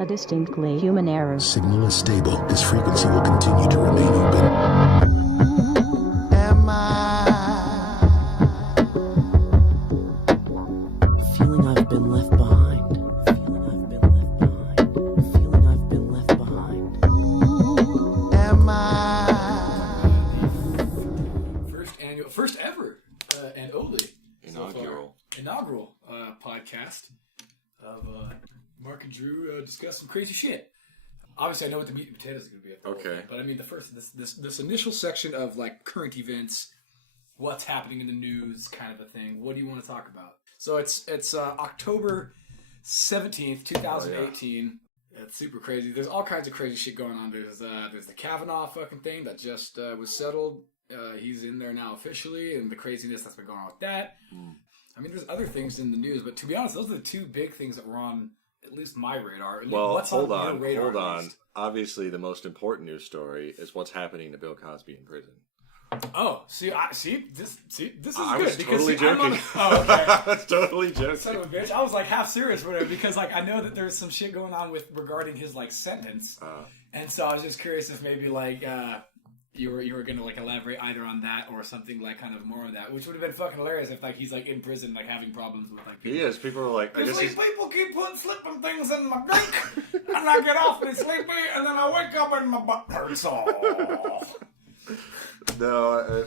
A distinctly human error. Signal is stable. This frequency will continue to remain open. Am I feeling I've been left behind? Feeling I've been left behind. Am I first ever and only inaugural podcast of Mark and Drew discuss some crazy shit. Obviously, I know what the meat and potatoes is going to be. Okay. But I mean, this initial section of like current events, what's happening in the news, kind of a thing. What do you want to talk about? So it's October 17th, 2018. It's super crazy. There's all kinds of crazy shit going on. There's the Kavanaugh fucking thing that just was settled. He's in there now officially, and the craziness that's been going on with that. I mean, there's other things in the news, but to be honest, those are the two big things that were on at least my radar. Well, what's hold on your radar, hold on. Obviously, the most important news story is what's happening to Bill Cosby in prison. Oh, this is good. I was because totally joking. okay. I was totally joking. Son of a bitch. I was like half serious with it because like I know that there's some shit going on regarding his like sentence, and so I was just curious if maybe like you were gonna like elaborate either on that or something like kind of more on that, which would have been fucking hilarious if like he's like in prison like having problems with like people. He is. People are like, I guess these people keep slipping things in my drink, and I get awfully sleepy, and then I wake up and my butt hurts. Oh. No,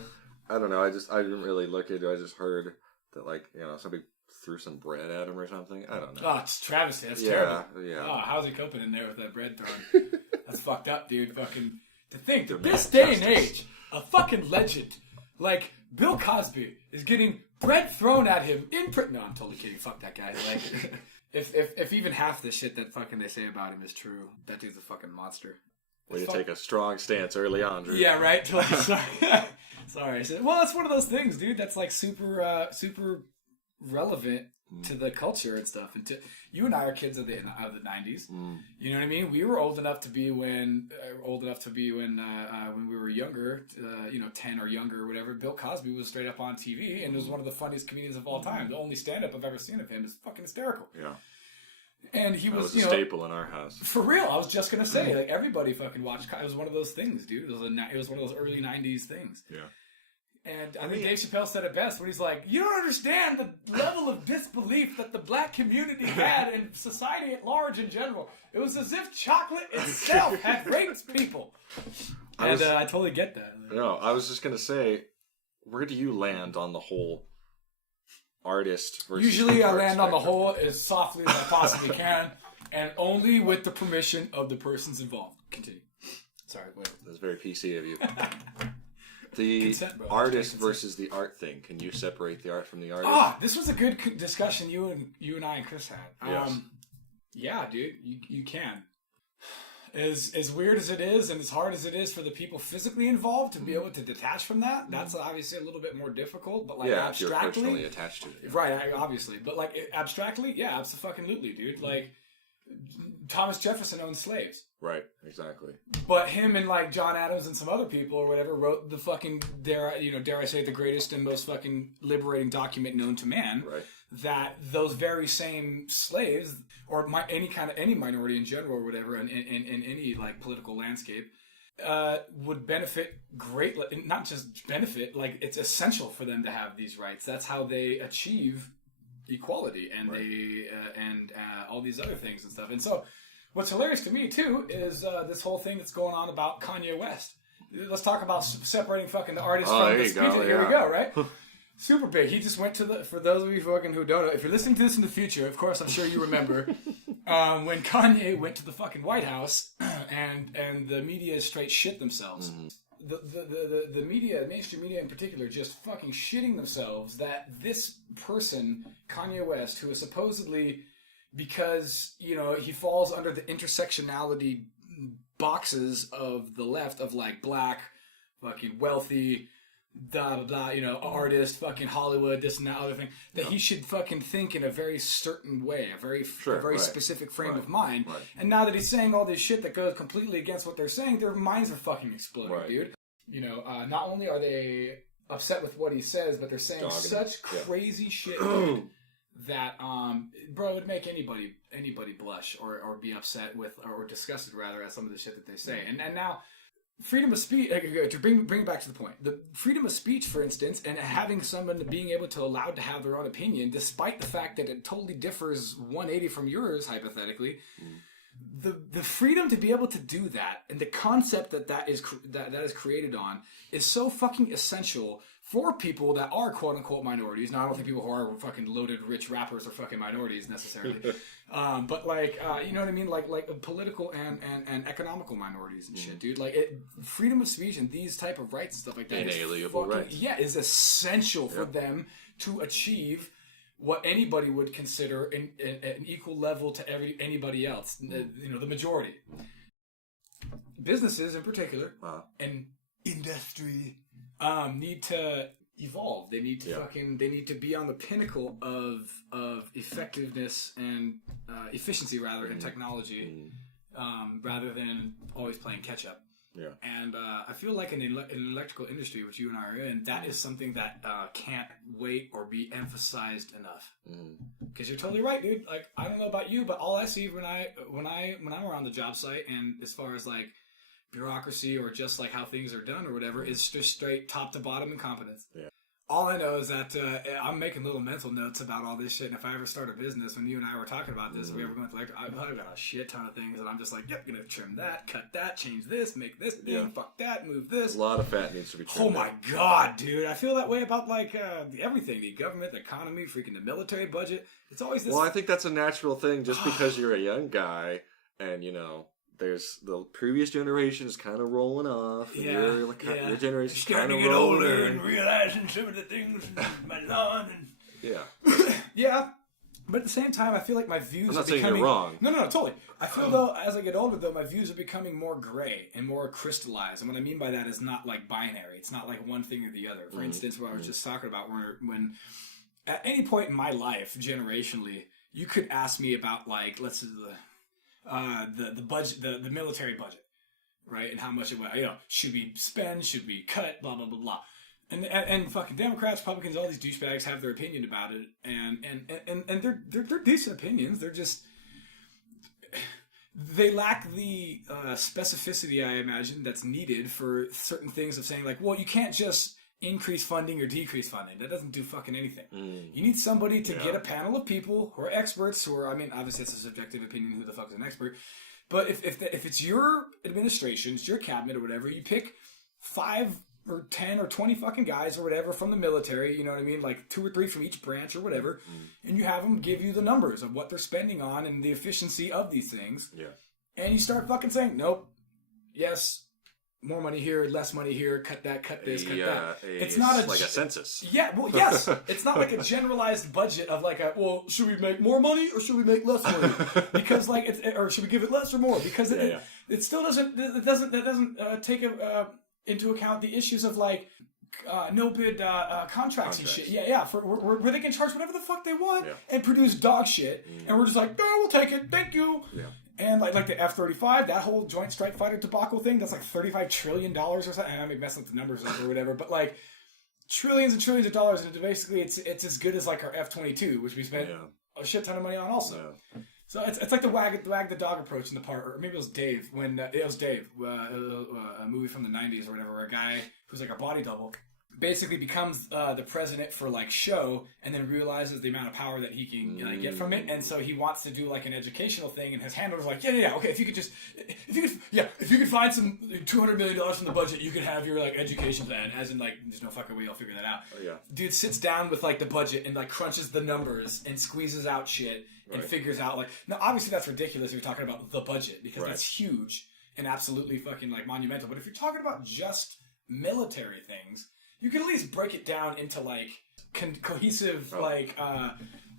I don't know. I didn't really look into it. I just heard that like somebody threw some bread at him or something. I don't know. Oh, it's travesty. That's terrible. Yeah. Oh, how's he coping in there with that bread thrown? That's fucked up, dude. Fucking. To think, that this day and age, a fucking legend like Bill Cosby is getting bread thrown at him in prison. No, I'm totally kidding. Fuck that guy. Like, if even half the shit that fucking they say about him is true, that dude's a fucking monster. Way to take a strong stance early on, Drew. Yeah, right. Sorry. Sorry. Well, it's one of those things, dude. That's like super relevant to the culture and stuff. And to you and I are kids of the 90s. You know what I mean? We were old enough to be when we were younger, 10 or younger or whatever. Bill Cosby was straight up on TV and was one of the funniest comedians of all time. The only stand-up I've ever seen of him is fucking hysterical. Yeah. And he was a staple in our house. For real, I was just gonna say, like everybody fucking watched. It was one of those things, dude. It was one of those early '90s things. Yeah. And I think Dave Chappelle said it best when he's like, "You don't understand the level of disbelief that the black community had in society at large in general. It was as if chocolate itself had raped people." I totally get that. No, I was just gonna say, where do you land on the whole artist versus usually I land on the whole as softly as I possibly can, and only with the permission of the persons involved. Continue. Sorry, wait. That's very PC of you. The consent, artist versus the art thing. Can you separate the art from the artist? This was a good discussion you and I and Chris had. Yes. Yeah, dude, you can. As weird as it is, and as hard as it is for the people physically involved to be able to detach from that, that's obviously a little bit more difficult. But like if abstractly, you're personally attached to it, yeah. Right? Obviously, but like abstractly, yeah, absolutely, dude. Like Thomas Jefferson owned slaves. Right, exactly. But him and like John Adams and some other people or whatever wrote the fucking dare I say the greatest and most fucking liberating document known to man. Right. That those very same slaves or any minority in general or whatever in any like political landscape would benefit greatly. Not just benefit, like it's essential for them to have these rights. That's how they achieve equality and all these other things and stuff. And so what's hilarious to me too is this whole thing that's going on about Kanye West. Let's talk about separating fucking the artist from the speaker. Here we go, right? Super big. He just went to for those of you fucking who don't know, if you're listening to this in the future, of course I'm sure you remember when Kanye went to the fucking White House and the media straight shit themselves. The media, mainstream media in particular, just fucking shitting themselves that this person, Kanye West, who is supposedly, because, he falls under the intersectionality boxes of the left of like black, fucking wealthy, blah, blah, blah, artist, fucking Hollywood, this and that other thing, that he should fucking think in a very certain way, a very specific frame of mind. Right. And now that he's saying all this shit that goes completely against what they're saying, their minds are fucking exploding, dude. Not only are they upset with what he says, but they're saying such crazy shit, dude, that, bro, it would make anybody blush or be upset with, or disgusted rather, at some of the shit that they say. And now, freedom of speech, to bring it back to the point, the freedom of speech, for instance, and having someone being able to allowed to have their own opinion, despite the fact that it totally differs 180 from yours, hypothetically, the freedom to be able to do that, and the concept that is created on, is so fucking essential for people that are quote-unquote minorities. Now, I don't think people who are fucking loaded rich rappers are fucking minorities necessarily. But like, you know what I mean? Like political and economical minorities and shit, dude. Like, freedom of speech and these type of rights and stuff like that Inalienable rights. Yeah, is essential for them to achieve what anybody would consider an equal level to anybody else. You know, the majority. Businesses in particular, and industry, need to evolve. They need to they need to be on the pinnacle of effectiveness and efficiency, rather, in technology, rather than always playing catch up. Yeah. And I feel like in an electrical industry, which you and I are in, that is something that can't wait or be emphasized enough. Because you're totally right, dude. Like, I don't know about you, but all I see when I'm around the job site, and as far as like bureaucracy or just like how things are done or whatever, is just straight top to bottom incompetence. Yeah. All I know is that I'm making little mental notes about all this shit, and if I ever start a business, when you and I were talking about this, we ever went to I've got a shit ton of things, and I'm just like, yep, gonna trim that, cut that, change this, make this thing, fuck that, move this. A lot of fat needs to be trimmed. Oh my god, dude, I feel that way about like everything, the government, the economy, freaking the military budget. It's always this. Well, I think that's a natural thing, just because you're a young guy, and you know, there's the previous generation is kind of rolling off. And your generation's kind of get rolling older in. and realizing some of the things my lawn and yeah. But at the same time, I feel like my views I'm not are saying becoming... you're wrong. No, totally. I feel, though, as I get older, though, my views are becoming more gray and more crystallized. And what I mean by that is not, like, binary. It's not, like, one thing or the other. For instance, what I was just talking about, when at any point in my life, generationally, you could ask me about, like, let's say the budget, the military budget, right? And how much it, you know, should we spend, should we cut, blah, blah, blah, blah. And fucking Democrats, Republicans, all these douchebags have their opinion about it, and they're decent opinions. They're just, they lack the specificity, I imagine, that's needed for certain things of saying like, well, you can't just increase funding or decrease funding. That doesn't do fucking anything. You need somebody to get a panel of people who are experts, who are, I mean, obviously it's a subjective opinion, who the fuck is an expert, but if it's your administration, it's your cabinet or whatever, you pick 5 or 10 or 20 fucking guys or whatever from the military, you know what I mean? Like 2 or 3 from each branch or whatever. And you have them give you the numbers of what they're spending on and the efficiency of these things. Yeah. And you start fucking saying, nope, yes, more money here, less money here, cut that, cut this, cut that. It's not like a census. Yeah, well, yes. It's not like a generalized budget of like, well, should we make more money or should we make less money? Because like, or should we give it less or more? Because it still doesn't take into account the issues of like no bid contracts and shit. Yeah, where they can charge whatever the fuck they want and produce dog shit, and we're just like, no, we'll take it, thank you. Yeah. And like the F-35, that whole Joint Strike Fighter debacle thing, that's like $35 trillion or something. And I may mess up the numbers or whatever, but like trillions and trillions of dollars, and basically it's as good as like our F-22, which we spent a shit ton of money on also. Yeah. So it's like the wag the dog approach in the part, or maybe it was Dave, when it was Dave, a movie from the 90s or whatever, where a guy who's like a body double basically becomes the president for like show, and then realizes the amount of power that he can get from it, and so he wants to do like an educational thing, and his handler's like, okay, if you could find some $200 million from the budget, you could have your like education plan, as in like, there's no fucking way I'll figure that out. Dude sits down with like the budget and like crunches the numbers and squeezes out shit and figures out like, now obviously that's ridiculous if you're talking about the budget, because that's huge and absolutely fucking like monumental, but if you're talking about just military things, you can at least break it down into like cohesive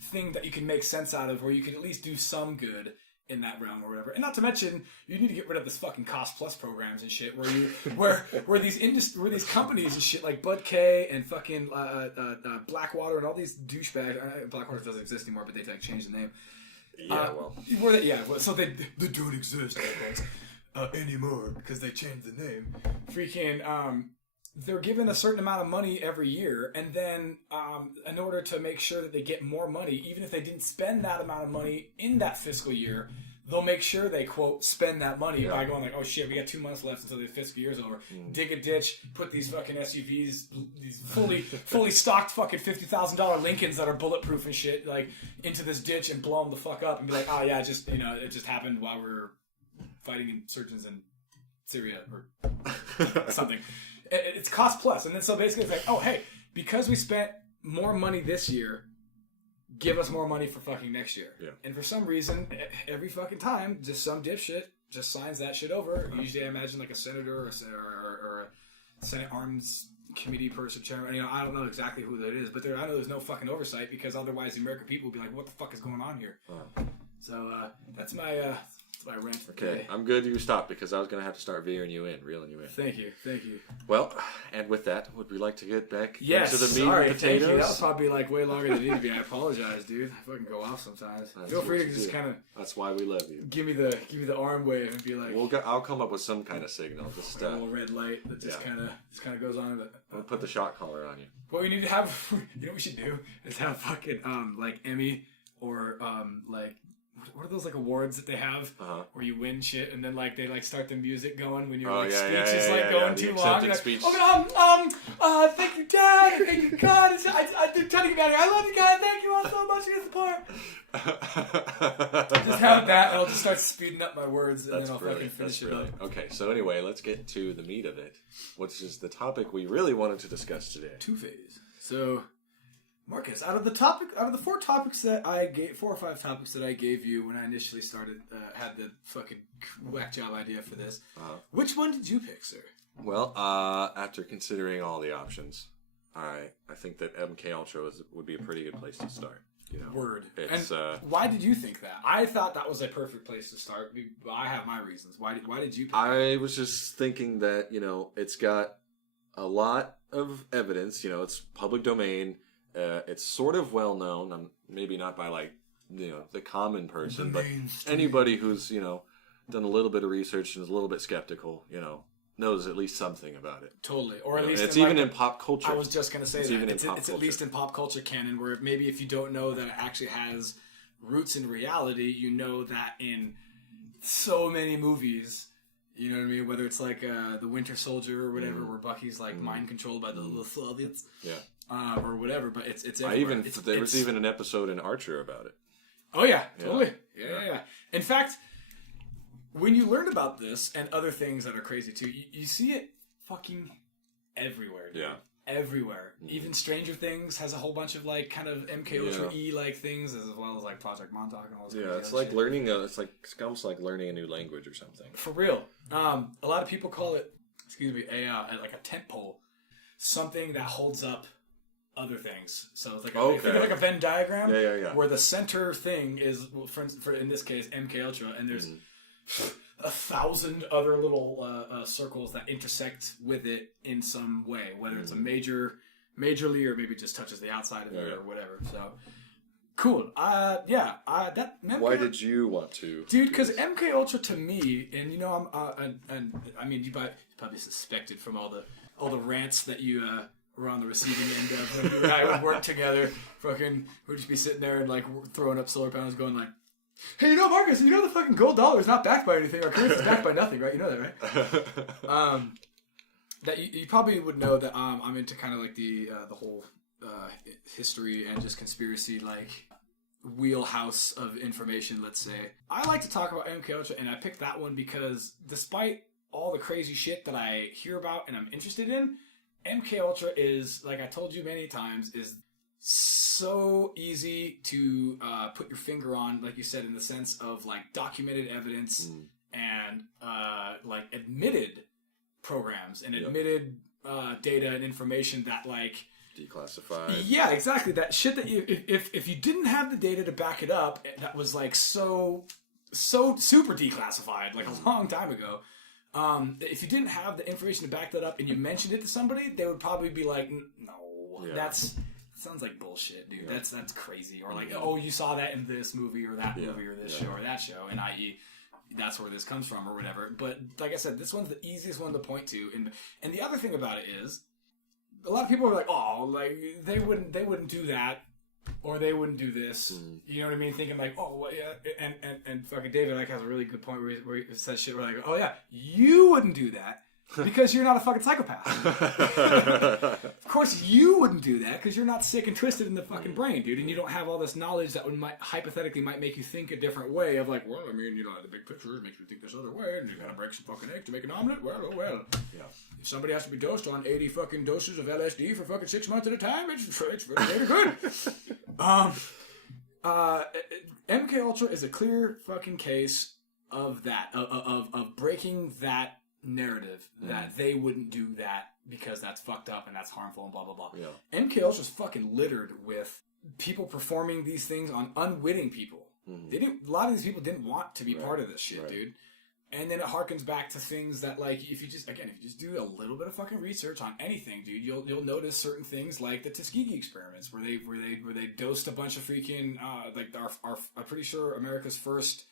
thing that you can make sense out of, where you can at least do some good in that realm or whatever. And not to mention, you need to get rid of this fucking cost plus programs and shit, where these companies and shit like Bud K and fucking Blackwater and all these douchebags. Blackwater doesn't exist anymore, but they like changed the name. So they don't exist anymore because they changed the name. Freaking they're given a certain amount of money every year, and then in order to make sure that they get more money, even if they didn't spend that amount of money in that fiscal year, they'll make sure they, quote, spend that money by going like, oh shit, we got 2 months left until the fiscal year's over. Dig a ditch, put these fucking SUVs, these fully stocked fucking $50,000 Lincolns that are bulletproof and shit, like, into this ditch and blow them the fuck up and be like, oh yeah, just, you know, it just happened while we're fighting insurgents in Syria or something. It's cost plus. And then so basically it's like, oh hey, because we spent more money this year, give us more money for fucking next year. Yeah. And for some reason, every fucking time, just some dipshit just signs that shit over. Usually I imagine like a senator or a Senate Arms Committee person, chairman. You know, I don't know exactly who that is, but I know there's no fucking oversight because otherwise the American people would be like, what the fuck is going on here? So that's my rant for today. I'm good you stopped because I was going to have to start reeling you in. Thank you. Well, and with that, would we like to get back into the meat and potatoes? Thank you. That was probably like way longer than it needed to be. I apologize, dude. I fucking go off sometimes. Feel free to just kind of... That's why we love you. Give me the arm wave and be like... I'll come up with some kind of signal. Just a little red light that just kind of goes on. I'll put the shot collar on you. What we need to have... You know what we should do? Is have fucking like Emmy or like... What are those like awards that they have where you win shit and then like they like start the music going when your speech is like going too long? Like, speech. Thank you, Dad. Thank you, God. I'm telling you about it. I love you, God. Thank you all so much for your support. Just have that, and I'll just start speeding up my words, and then I'll fucking finish it up. Okay, so anyway, let's get to the meat of it, which is the topic we really wanted to discuss today. Two-phase. So. Marcus, out of the 4 topics that I gave, 4 or 5 topics that I gave you when I initially started, had the fucking whack job idea for this, which one did you pick, sir? Well, after considering all the options, I think that MK Ultra would be a pretty good place to start. You know, Word. It's, and why did you think that? I thought that was a perfect place to start. I have my reasons. Why did you pick I was just thinking that, you know, it's got a lot of evidence. You know, it's public domain. It's sort of well known, maybe not by like, you know, the common person, but anybody who's, you know, done a little bit of research and is a little bit skeptical, you know, knows at least something about it. Totally. Or at least it's even in pop culture. I was just going to say it's at least in pop culture canon where maybe if you don't know that it actually has roots in reality, you know that in so many movies, you know what I mean? Whether it's like The Winter Soldier or whatever, where Bucky's like mind controlled by the Soviets. Yeah. Or whatever, but it's everywhere. There was even an episode in Archer about it. Oh yeah, totally. Yeah. In fact, when you learn about this and other things that are crazy too, you see it fucking everywhere. Dude. Yeah. Everywhere. Even Stranger Things has a whole bunch of like kind of MK Ultra E like things, as well as like Project Montauk and all this. Yeah, it's like learning it's almost like learning a new language or something. For real. A lot of people call it, like a tent pole, something that holds up other things. So it's like think of like a Venn diagram where the center thing is, for in this case, MK Ultra, and there's 1,000 other little circles that intersect with it in some way, whether it's a majorly or maybe just touches the outside of it or whatever. So cool. Why did you want to? Dude, because MK Ultra to me, and you know, I mean, you probably suspected from all the rants that you were on the receiving end of when you and I would work together. Fucking, we'd just be sitting there and like throwing up solar panels, going like, "Hey, you know, Marcus, you know the fucking gold dollar is not backed by anything. Our currency is backed by nothing, right? You know that, right?" That you probably would know that I'm into kind of like the whole history and just conspiracy like wheelhouse of information. Let's say I like to talk about MK Ultra, and I picked that one because despite all the crazy shit that I hear about and I'm interested in, MK Ultra is, like I told you many times, is so easy to put your finger on, like you said, in the sense of like documented evidence and like admitted programs and admitted data and information that like declassified. Yeah, exactly. That shit that if you didn't have the data to back it up, that was like so super declassified like a long time ago. If you didn't have the information to back that up and you mentioned it to somebody, they would probably be like, "No, that sounds like bullshit, dude. That's crazy." Or like, "Oh, you saw that in this movie or that movie or this show or that show," and i.e., that's where this comes from or whatever. But like I said, this one's the easiest one to point to. And the other thing about it is, a lot of people are like, oh, like they wouldn't do that, or they wouldn't do this. You know what I mean? Thinking like, oh, well, yeah, and fucking David like has a really good point where he says shit where like, oh yeah, you wouldn't do that because you're not a fucking psychopath. Of course, you wouldn't do that because you're not sick and twisted in the fucking brain, dude, and you don't have all this knowledge that might hypothetically make you think a different way of like, well, I mean, you know, the big picture makes me think this other way, and you gotta break some fucking egg to make an omelet. Well, oh well. Yeah. If somebody has to be dosed on 80 fucking doses of LSD for fucking 6 months at a time, it's really good. MK Ultra is a clear fucking case of that, of breaking that narrative that they wouldn't do that because that's fucked up and that's harmful and blah blah blah. Yeah. MK Ultra is fucking littered with people performing these things on unwitting people. They didn't. A lot of these people didn't want to be part of this shit, dude. And then it harkens back to things that, like, if you just do a little bit of fucking research on anything, dude, you'll notice certain things like the Tuskegee experiments, where they dosed a bunch of freaking like I'm pretty sure America's first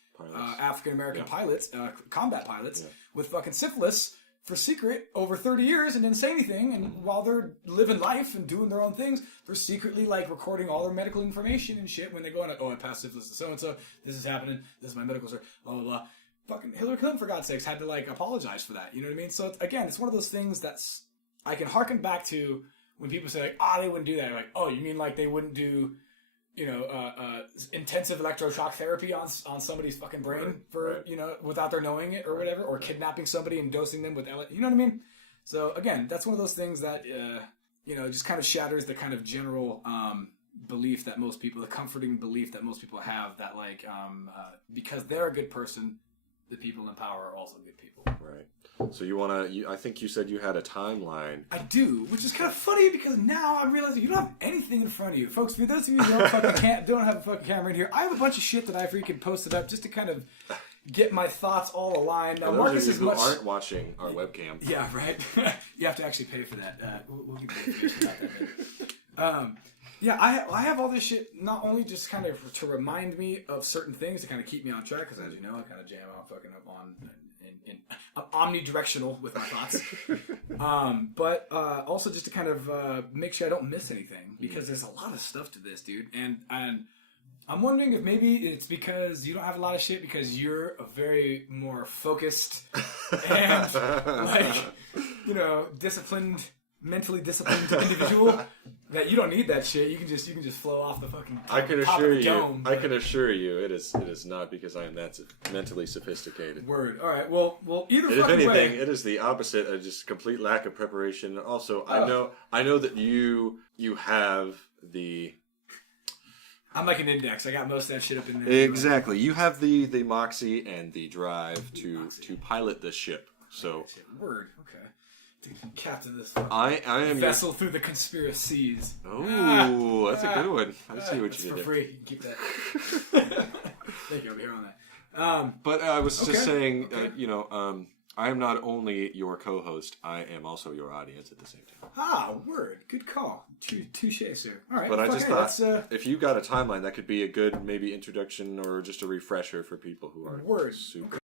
African American pilots, combat pilots, with fucking syphilis for secret over 30 years and didn't say anything. And while they're living life and doing their own things, they're secretly like recording all their medical information and shit when they go on. I passed syphilis to so and so. This is happening. This is my medical cert. Blah blah blah. Fucking Hillary Clinton, for God's sakes, had to like apologize for that. You know what I mean? So it's one of those things that's I can harken back to when people say like, they wouldn't do that. Like, oh, you mean like they wouldn't do, you know, intensive electroshock therapy on somebody's fucking brain for you know without their knowing it or whatever, or kidnapping somebody and dosing them with you know what I mean? So again, that's one of those things that you know just kind of shatters the kind of general belief that most people, the comforting belief that most people have that like because they're a good person, the people in power are also good people. Right. So I think you said you had a timeline. I do, which is kind of funny because now I realize you don't have anything in front of you. Folks, for those of you who don't have a fucking camera in here, I have a bunch of shit that I freaking posted up just to kind of get my thoughts all aligned. Now, Marcus is much... aren't watching our webcam. Yeah, right? You have to actually pay for that. We'll get the information about that later. Yeah, I have all this shit not only just kind of to remind me of certain things to kind of keep me on track, because as you know, I kind of jam out fucking up on... I'm omnidirectional with my thoughts. But also just to kind of make sure I don't miss anything, because there's a lot of stuff to this, dude. And I'm wondering if maybe it's because you don't have a lot of shit because you're a very more focused and like, you know, mentally disciplined individual that you don't need that shit. You can just flow off the fucking top, I can top assure of the you. dome. I can assure you, it is not because I am that mentally sophisticated. Word. All right. Well, either. And if anything, it is the opposite of just complete lack of preparation. Also, I know that you have the. I'm like an index. I got most of that shit up in there. Exactly. You have the moxie and the drive to pilot this ship. So. Word. Okay. To captain this I am vessel through the conspiracies. Oh, that's a good one. I see what you did for there. free. You can keep that. Thank you. I'll be here on that. But I was just saying, you know, I am not only your co-host, I am also your audience at the same time. Word. Good call. Touche, sir. All right. But I just thought, if you got a timeline, that could be a good maybe introduction or just a refresher for people who are super.